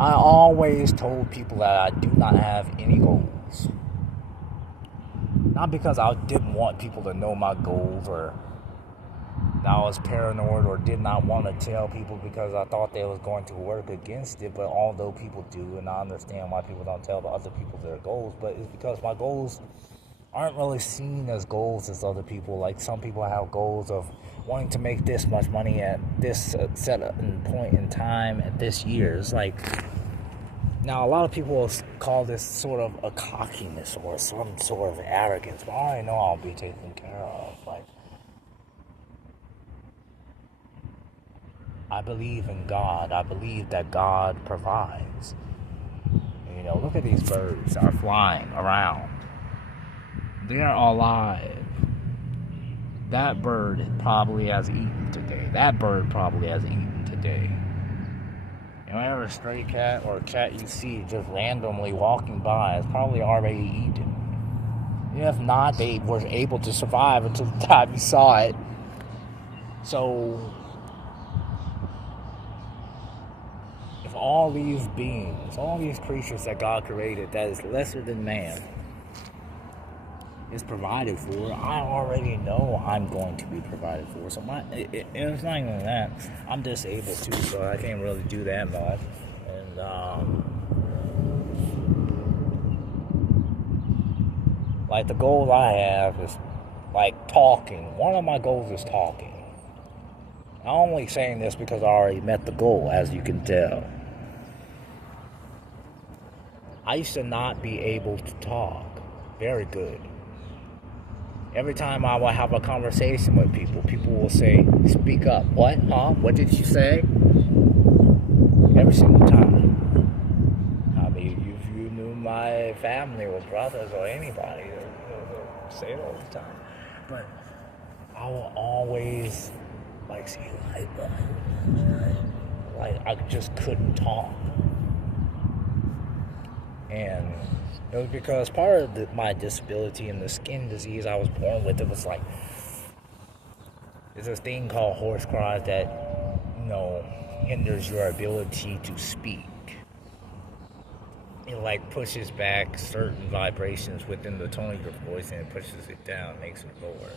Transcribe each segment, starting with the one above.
I always told people that I do not have any goals. Not because I didn't want people to know my goals, or that I was paranoid, or did not want to tell people because I thought they was going to work against it. But although people do, and I understand why people don't tell the other people their goals, but it's because my goals aren't really seen as goals as other people. Like, some people have goals of wanting to make this much money at this set point in time at this year. It's like, now a lot of people will call this sort of a cockiness or some sort of arrogance, but I already know I'll be taken care of. Like, I believe in God. I believe that God provides. You know, look at these birds are flying around. They are alive. That bird probably has eaten today. That bird probably has eaten today. You know, whenever a stray cat or a cat you see just randomly walking by, it's probably already eaten. If not, they were able to survive until the time you saw it. So, if all these beings, all these creatures that God created that is lesser than man, is provided for, I already know I'm going to be provided for. So it's not even that. I'm disabled too, so I can't really do that much. And like, the goal I have is like talking. One of my goals is talking. I'm only saying this because I already met the goal, as you can tell. I used to not be able to talk very good. Every time I will have a conversation with people, people will say, "Speak up." What? Huh? What did you say? Every single time. I mean, if you knew my family or brothers or anybody, they'll say it all the time. But I will always, like, say, like I just couldn't talk. And it was because part of my disability and the skin disease I was born with, it was like, there's this thing called horse cries that, you know, hinders your ability to speak. It like pushes back certain vibrations within the tone of your voice, and it pushes it down, makes it lower.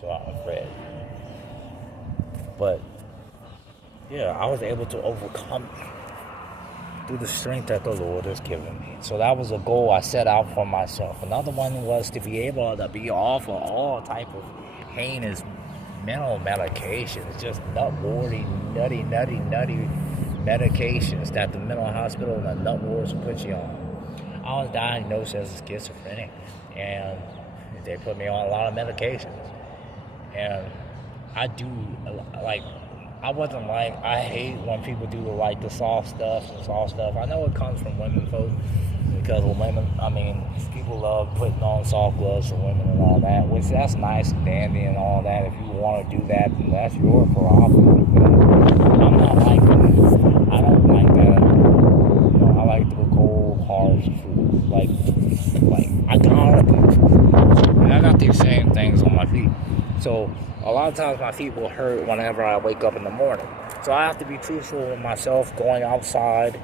So I'm afraid. But yeah, I was able to overcome it through the strength that the Lord has given me. So that was a goal I set out for myself. Another one was to be able to be off of all type of heinous mental medications, just nutty medications that the mental hospital and the nut wards will put you on. I was diagnosed as schizophrenic, and they put me on a lot of medications. And I do, like, I wasn't like, I hate when people do like the soft stuff. I know it comes from women folk, because with women, I mean, people love putting on soft gloves for women and all that, which that's nice and dandy and all that. If you want to do that, then that's your prerogative. But I'm not like that. I don't like that. You know, I like the cold, hard truth. Like I gotta be truthful. And I got these same things on my feet. So a lot of times my feet will hurt whenever I wake up in the morning. So I have to be truthful with myself going outside.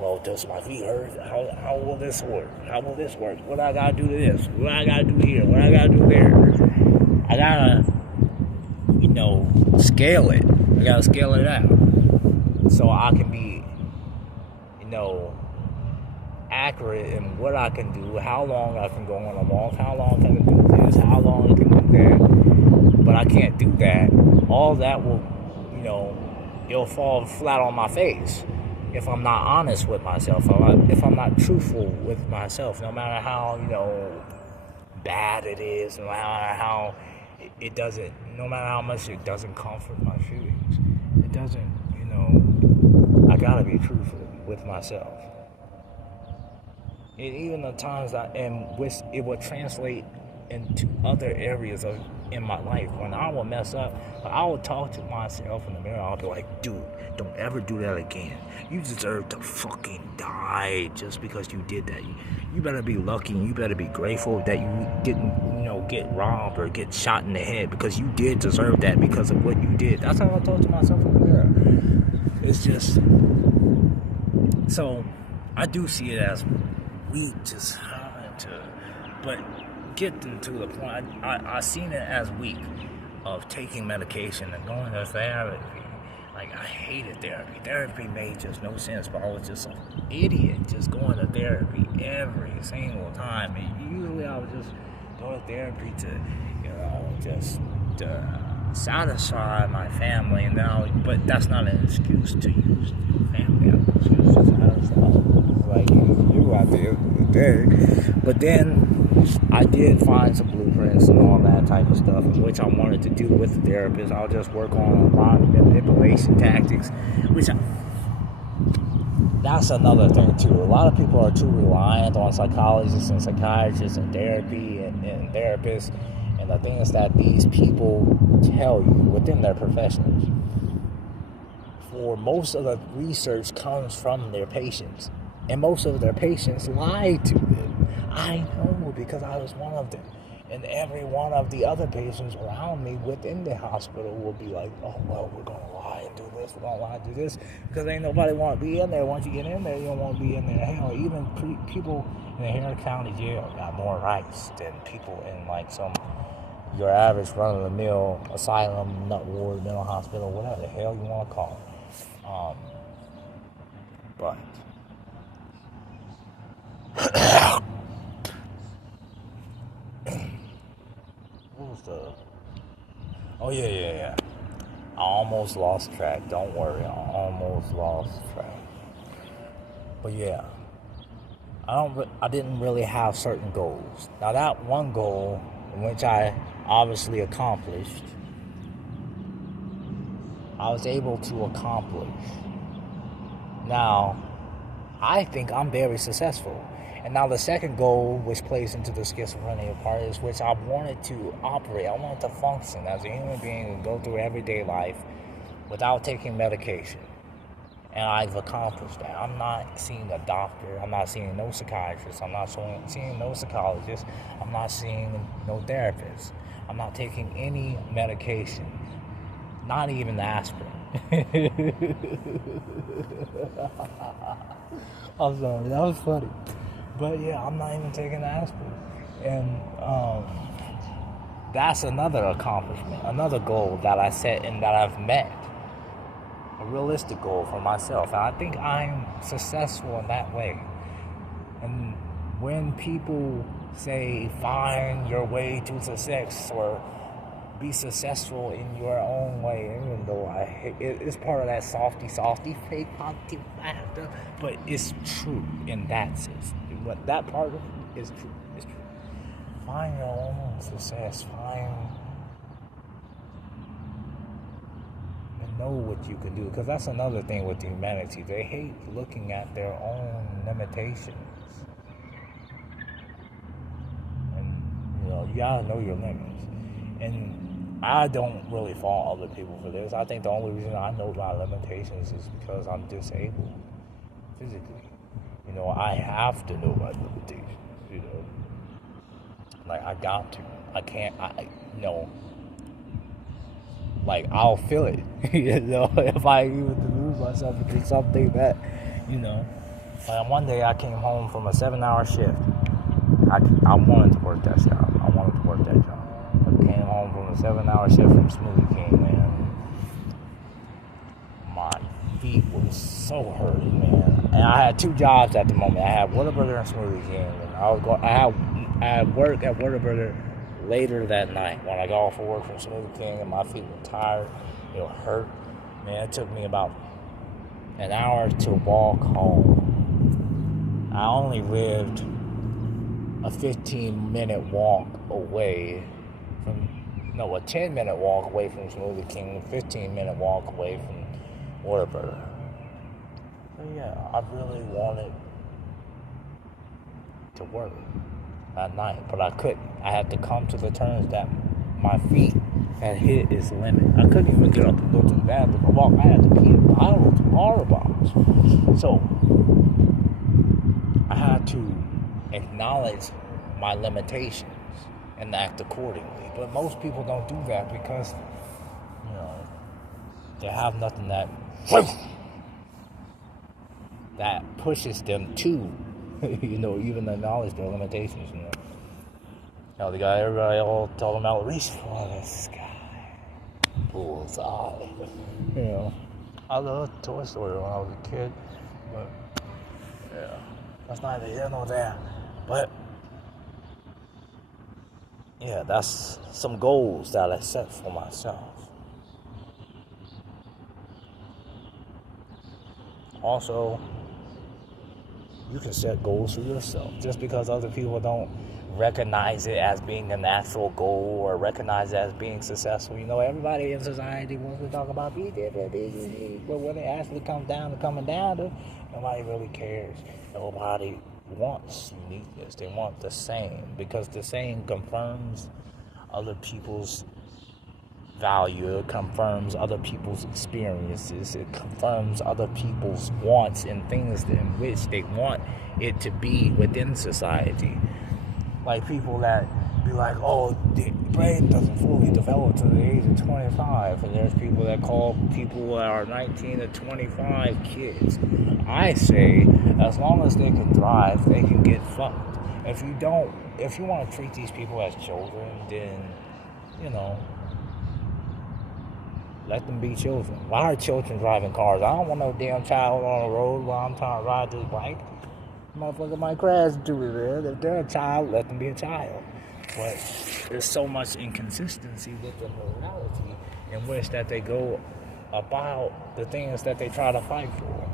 Well, does my feet hurt? How will this work? How will this work? What I gotta do to this? What I gotta do here? What I gotta do there? I gotta, you know, scale it. I gotta scale it out. So I can be, you know, accurate in what I can do, how long I can go on a walk, how long I can do this, how long I can do that. But I can't do that. All that will, you know, it'll fall flat on my face if I'm not honest with myself, if I'm not truthful with myself, no matter how, you know, bad it is, no matter how it doesn't, no matter how much it doesn't comfort my feelings, it doesn't, you know, I gotta be truthful with myself. And even the times and which it will translate into other areas of in my life. When I would mess up, I would talk to myself in the mirror. I'll be like, dude, don't ever do that again. You deserve to fucking die just because you did that. You better be lucky and you better be grateful that you didn't, get robbed or get shot in the head, because you did deserve that because of what you did. That's how I talk to myself in the mirror. It's just, so I do see it as weak, just having to, but getting to the point, I seen it as weak of taking medication and going to therapy. Like, I hated therapy. Therapy made just no sense, but I was just an idiot just going to therapy every single time. And usually I would just go to therapy to, just to satisfy my family, and but that's not an excuse to use your family as an excuse to satisfy. Like, you at the end of the day. But then I did find some blueprints and all that type of stuff, which I wanted to do with the therapist. I'll just work on a lot of manipulation tactics, that's another thing too. A lot of people are too reliant on psychologists and psychiatrists and therapy and therapists and the things that these people tell you within their professions. For most of the research comes from their patients, and most of their patients lie to them. I know, because I was one of them. And every one of the other patients around me within the hospital will be like, oh, well, we're going to lie and do this, we're going to lie and do this, because ain't nobody want to be in there. Once you get in there, you don't want to be in there. Hell, even people in the Harris County jail got more rights than people in, like, your average run-of-the-mill asylum, nut ward, mental hospital, whatever the hell you want to call it. But what was the... Oh, yeah. I almost lost track. Don't worry, I almost lost track. But yeah, I didn't really have certain goals. Now, that one goal, which I obviously accomplished, I was able to accomplish. Now, I think I'm very successful. And now the second goal, which plays into the schizophrenia part, is which I wanted to operate. I wanted to function as a human being and go through everyday life without taking medication. And I've accomplished that. I'm not seeing a doctor. I'm not seeing no psychiatrist. I'm not seeing no psychologist. I'm not seeing no therapist. I'm not taking any medication. Not even aspirin. I'm sorry, that was funny. But yeah, I'm not even taking aspirin. And that's another accomplishment, another goal that I set and that I've met. A realistic goal for myself. And I think I'm successful in that way. And when people say, find your way to success, or be successful in your own way, even though it's part of that softy, fake positive factor, but it's true in that sense. But that part of it is true. It's true. Find your own success. And know what you can do. Because that's another thing with humanity. They hate looking at their own limitations. And, you gotta know your limits. And I don't really fault other people for this. I think the only reason I know my limitations is because I'm disabled physically. I have to know my limitations, Like, I got to. I can't, like, I'll feel it, if I even lose myself into something that, Like, one day I came home from a 7-hour shift. I wanted to work that job. I came home from a 7-hour shift from Smoothie King, man. My feet was so hurting, man. And I had 2 jobs at the moment. I had Whataburger and Smoothie King. And I had work at Whataburger later that night when I got off of work from Smoothie King, and my feet were tired. It hurt. Man, it took me about an hour to walk home. I only lived a 15-minute walk away from, a 10-minute walk away from Smoothie King, a 15-minute walk away from Whataburger. So yeah, I really wanted to work that night, but I couldn't. I had to come to the terms that my feet had hit its limit. I couldn't even get up and go to the bathroom or walk. I had to pee in bottles, water bottles. So I had to acknowledge my limitations and act accordingly. But most people don't do that because, they have nothing that pushes them to, even acknowledge their limitations. The guy, everybody all talking about, reach for the sky, bullseye. I loved Toy Story when I was a kid, but that's neither here nor there. But that's some goals that I set for myself. Also, you can set goals for yourself. Just because other people don't recognize it as being a natural goal or recognize it as being successful. Everybody in society wants to talk about be different, but when it actually comes down to coming down to, nobody really cares. Nobody wants uniqueness. They want the same, because the same confirms other people's value. It confirms other people's experiences. It confirms other people's wants and things in which they want it to be within society. Like people that be like, oh, the brain doesn't fully develop to the age of 25. And there's people that call people that are 19 to 25 kids. I say, as long as they can thrive, they can get fucked. If you want to treat these people as children, then, let them be children. Why are children driving cars? I don't want no damn child on the road while I'm trying to ride this bike. Motherfucker might crash into it, man. If they're a child, let them be a child. But there's so much inconsistency with the morality in which that they go about the things that they try to fight for.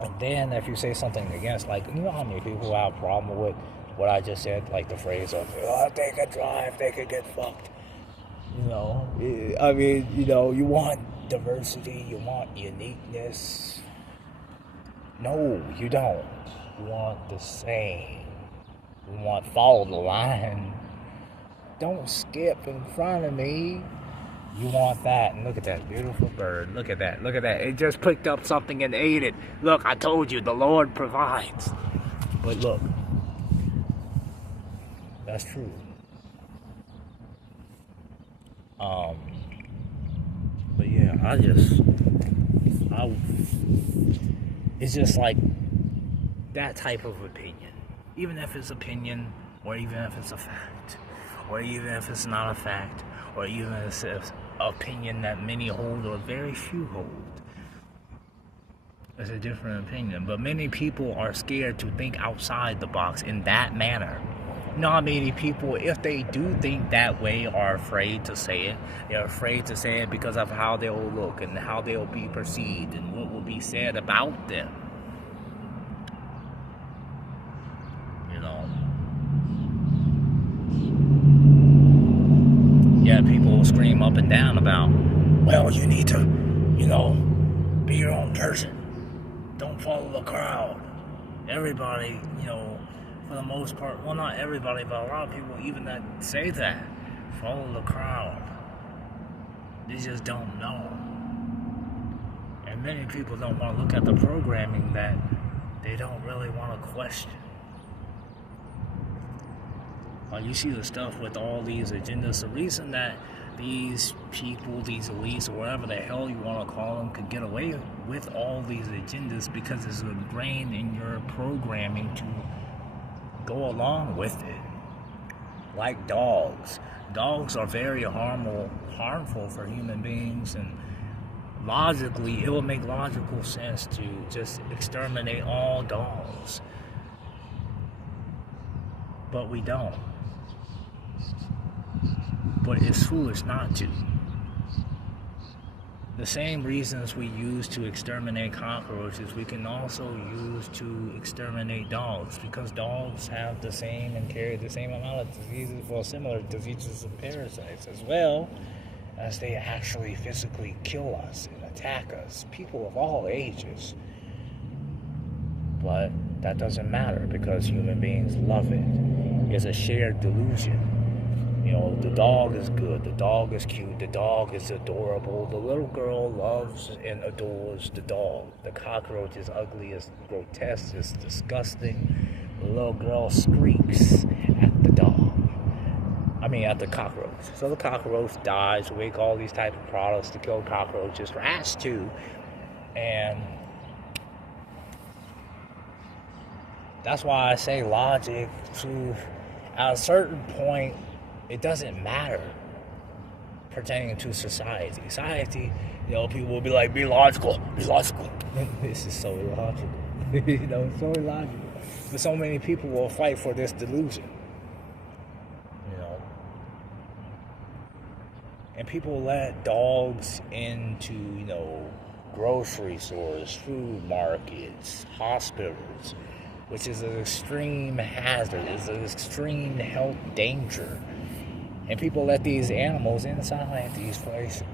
And then if you say something against, like, how many people have a problem with what I just said, like the phrase of, if they could drive, they could get fucked. You want diversity, you want uniqueness. No, you don't. You want the same. You want follow the line. Don't skip in front of me. You want that. And look at that beautiful bird. Look at that. Look at that. It just picked up something and ate it. Look, I told you, the Lord provides. But look, that's true. But yeah, it's just like that type of opinion. Even if it's opinion, or even if it's a fact, or even if it's not a fact, or even if it's opinion that many hold or very few hold. It's a different opinion. But many people are scared to think outside the box in that manner. Not many people, if they do think that way, are afraid to say it. They're afraid to say it because of how they'll look and how they'll be perceived and what will be said about them. Yeah, people will scream up and down about, well, you need to, be your own person. Don't follow the crowd. Everybody, for the most part, well, not everybody, but a lot of people even that say that, follow the crowd. They just don't know. And many people don't want to look at the programming that they don't really want to question. You see the stuff with all these agendas. The reason that these people, these elites, or whatever the hell you want to call them, could get away with all these agendas because it's ingrained in your programming to go along with it. Like dogs. Dogs are very harmful for human beings, and logically, it would make logical sense to just exterminate all dogs. But we don't. But it's foolish not to. The same reasons we use to exterminate cockroaches, we can also use to exterminate dogs, because dogs have the same and carry the same amount of diseases, similar diseases and parasites, as well as they actually physically kill us and attack us, people of all ages. But that doesn't matter because human beings love it. It's a shared delusion. The dog is good, the dog is cute, the dog is adorable. The little girl loves and adores the dog. The cockroach is ugly, it's grotesque, it's disgusting. The little girl shrieks at the dog. At the cockroach. So the cockroach dies. We make all these type of products to kill cockroaches, rats too. And that's why I say logic to, at a certain point, it doesn't matter pertaining to society. Society, people will be like, be logical, be logical. This is so illogical. It's so illogical. But so many people will fight for this delusion. And people let dogs into, grocery stores, food markets, hospitals, which is an extreme hazard, it's an extreme health danger. And people let these animals inside these places.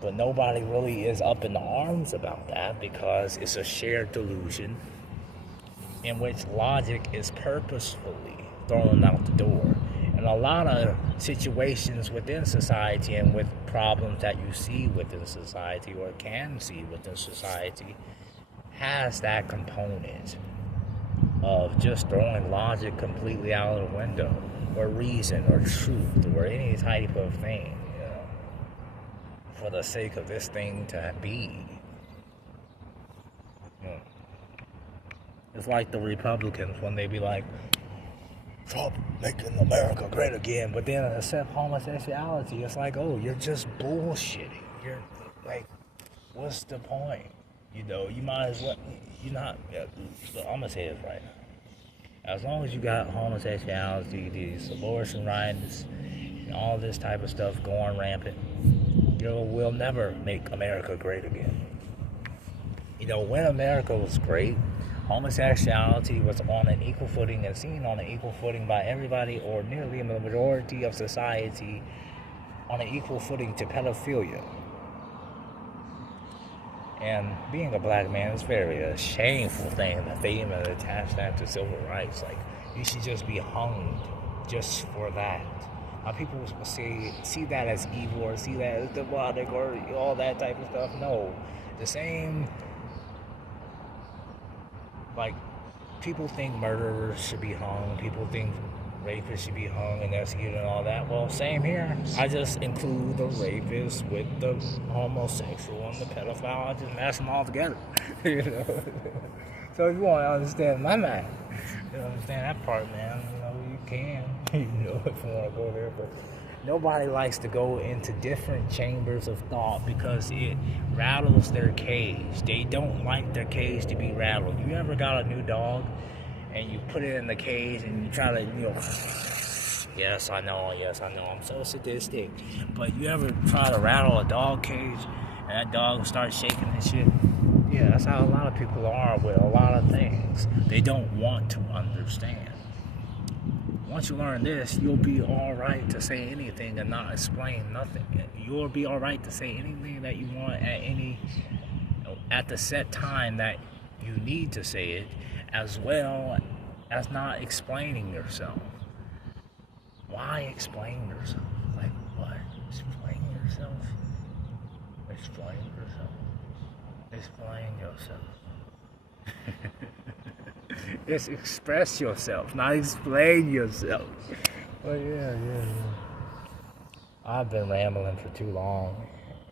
But nobody really is up in arms about that because it's a shared delusion in which logic is purposefully thrown out the door. And a lot of situations within society and with problems that you see within society or can see within society has that component of just throwing logic completely out of the window, or reason or truth or any type of thing, for the sake of this thing to be. It's like the Republicans when they be like, Trump making America great again, but then accept homosexuality. It's like, oh, you're just bullshitting. You're like, what's the point? You might as well, I'm gonna say this right now. As long as you got homosexuality, these abortion rights, and all this type of stuff going rampant, we'll never make America great again. When America was great, homosexuality was on an equal footing and seen on an equal footing by everybody, or nearly the majority of society, on an equal footing to pedophilia. And being a black man is a shameful thing that they even attach that to civil rights. Like, you should just be hung just for that. Now, people will see that as evil or see that as demonic or all that type of stuff. No, the same. Like, people think murderers should be hung. People think rapists should be hung and executed and all that. Well, same here. I just include the rapist with the homosexual and the pedophile. I just mash them all together. So if you want to understand my mind, understand that part, man, you can. If you want to go there, but nobody likes to go into different chambers of thought because it rattles their cage. They don't like their cage to be rattled. You ever got a new dog and you put it in the cage and you try to, yes, I know, I'm so sadistic. But you ever try to rattle a dog cage and that dog starts shaking and shit? Yeah, that's how a lot of people are with a lot of things. They don't want to understand. Once you learn this, you'll be alright to say anything and not explain nothing. You'll be alright to say anything that you want at the set time that you need to say it, as well as not explaining yourself. Why explain yourself? Like what? Explain yourself? Explain yourself. Explain yourself. Just express yourself, not explain yourself. But yeah. I've been rambling for too long.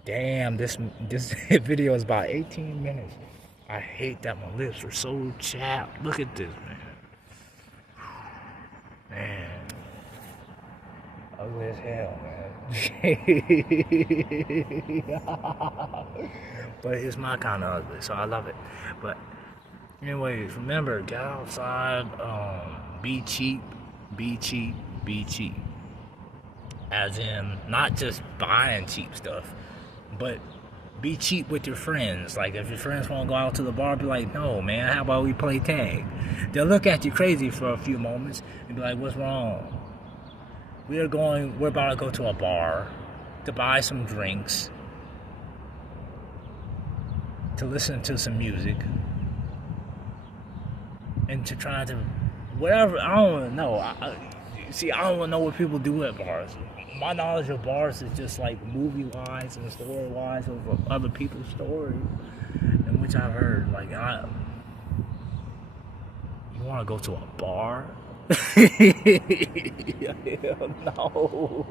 Damn, this video is about 18 minutes. I hate that my lips are so chapped. Look at this, man. Ugly as hell, man. But it's my kind of ugly, so I love it. But anyways, remember, get outside, be cheap. As in, not just buying cheap stuff, but be cheap with your friends. Like, if your friends want to go out to the bar, be like, no, man, how about we play tag? They'll look at you crazy for a few moments and be like, what's wrong? We're about to go to a bar to buy some drinks, to listen to some music, and to try to, whatever, I don't know. See, I don't know what people do at bars. My knowledge of bars is just like movie-wise and story-wise of other people's stories, in which I've heard. Like, you want to go to a bar? Hell no.